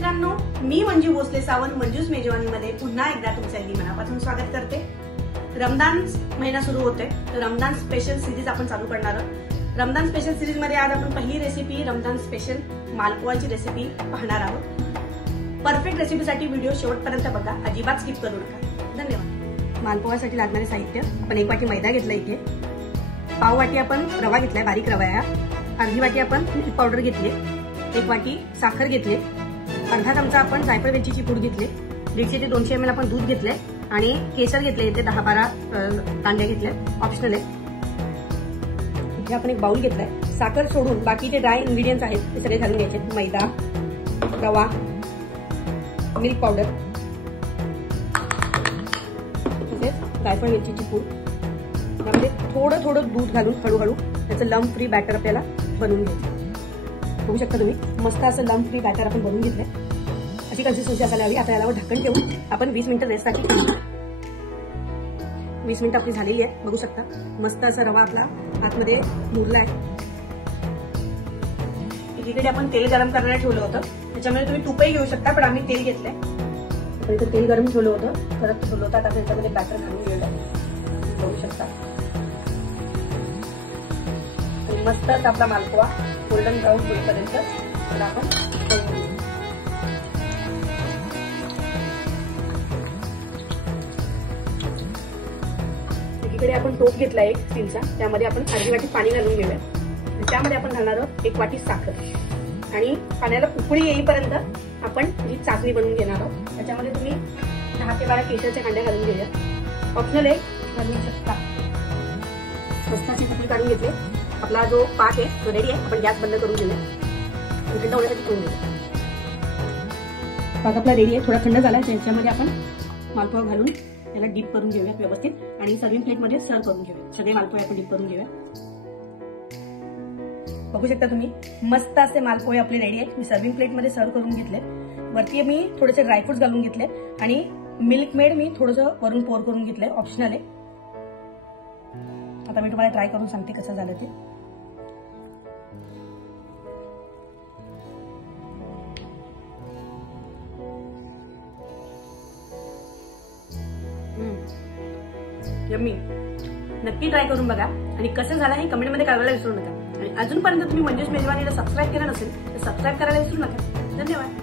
मित्रांनो, मी मंजू भोसले सावंत मंजूस मेजवानीमध्ये पुन्हा एकदा तुमचं अगदी मनापासून स्वागत करते। रमजान महिना सुरू होतोय, तर रमजान स्पेशल सिरीज आपण चालू करणार आहोत। रमजान स्पेशल सिरीज मध्ये आज आपण पहिली रेसिपी रमजान स्पेशल मालपुआची रेसिपी पाहणार आहोत। परफेक्ट रेसिपीसाठी व्हिडिओ शेवटपर्यंत बघा, अजिबात स्किप करू नका। धन्यवाद। मालपुआसाठी लागणारे साहित्य: आपण 1 वाटी मैदा घेतला, इथे पाव वाटी आपण रवा घेतलाय, बारीक रवा आहे। अर्धी वाटी आपण मिल्क पावडर घेतली, 1 वाटी साखर घेतली, अर्धा चमचा आपण जायफळ वेलचीची पूड घेतली, 150 ते 200 ml आपण दूध घेतले आणि केसर घेतले, इथे 10-12 कांदे घेतले, ऑप्शनल आहे। इथे आपण एक बाउल घेतलाय, साखर सोडून बाकीचे ड्राय इन्ग्रेडियंट्स आहेत ते सगळे घालून घ्यायचे। मैदा, रवा, मिल्क पावडर, तसेच जायफळ वेलचीची पूड, त्यामध्ये थोडं थोडं दूध घालून हळूहळू त्याचं लंप फ्री बॅटर आपल्याला बनवून घ्यायचं। बघू शकता तुम्ही, मस्त असं लंप फ्री बॅटर आपण बनवून घेतलंय। अशी कन्सिस्टन्सी असायला हवी। आता यावर ढक्कन ठेवून आपण 20 मिनिटं रेस्टसाठी ठेवू। 20 मिनिटं आपली झालेली आहे, बघू शकता मस्त असा रवा आपला आतमध्ये मुरला आहे। एकीकडे आपण तेल गरम करायला ठेवलं होतं, त्याच्यामध्ये तुम्ही तूपही घेऊ शकता, पण आम्ही तेल घेतलंय। तर इथे तेल गरम ठेवलं होतं, परत ठेवलं होतं, आता त्याच्यामध्ये बॅटर घालून घेऊया। बघू शकता मस्त आपला मालपुआ गोल्डन ब्राऊन होईपर्यंत त्याला आपण तळून घेऊ। एकीकडे आपण टोप घेतला एक स्टीलचा, त्यामध्ये आपण अर्धी वाटी पाणी घालून घेऊया। त्यामध्ये आपण घालणार आहोत 1 वाटी साखर आणि पाण्याला उकळी येईपर्यंत आपण ही चाचणी बनवून घेणार आहोत। त्याच्यामध्ये तुम्ही 10 ते 12 केशरच्या कांड्या घालून घेऊया, ऑप्शनल आहे, घालू शकता। मस्त अशी उकळी काढून घेतली, आपला जो पाक आहे तो रेडी आहे। आपण गॅस बंद करून घेऊया, थंड होण्यासाठी ठेवून घेऊया। पाक आपला रेडी आहे, थोडा थंड झाला, त्याच्यामध्ये आपण मालपुआ घालून त्याला डीप करून घेऊया व्यवस्थित आणि सर्विंग प्लेटमध्ये सर्व करून घेऊया। सगळे मालपुआ आपण डीप करून घेऊया। बघू शकता तुम्ही, मस्त असे मालपोहे आपले रेडी आहेत। मी सर्विंग प्लेटमध्ये सर्व करून घेतले, वरती मी थोडेसे ड्रायफ्रुट्स घालून घेतले आणि मिल्क मेड मी थोडंसं वरून पोर करून घेतलंय, ऑप्शनल आहे। आता मी तुम्हाला ट्राय करून सांगते कसं झालं ते। यम्मी, नक्की ट्राय करून बघा आणि कसं झालं हे कमेंटमध्ये कळवायला विसरू नका। आणि अजूनपर्यंत तुम्ही मंजूस मेजवानीला सबस्क्राईब केलं नसेल तर सबस्क्राईब करायला विसरू नका। धन्यवाद।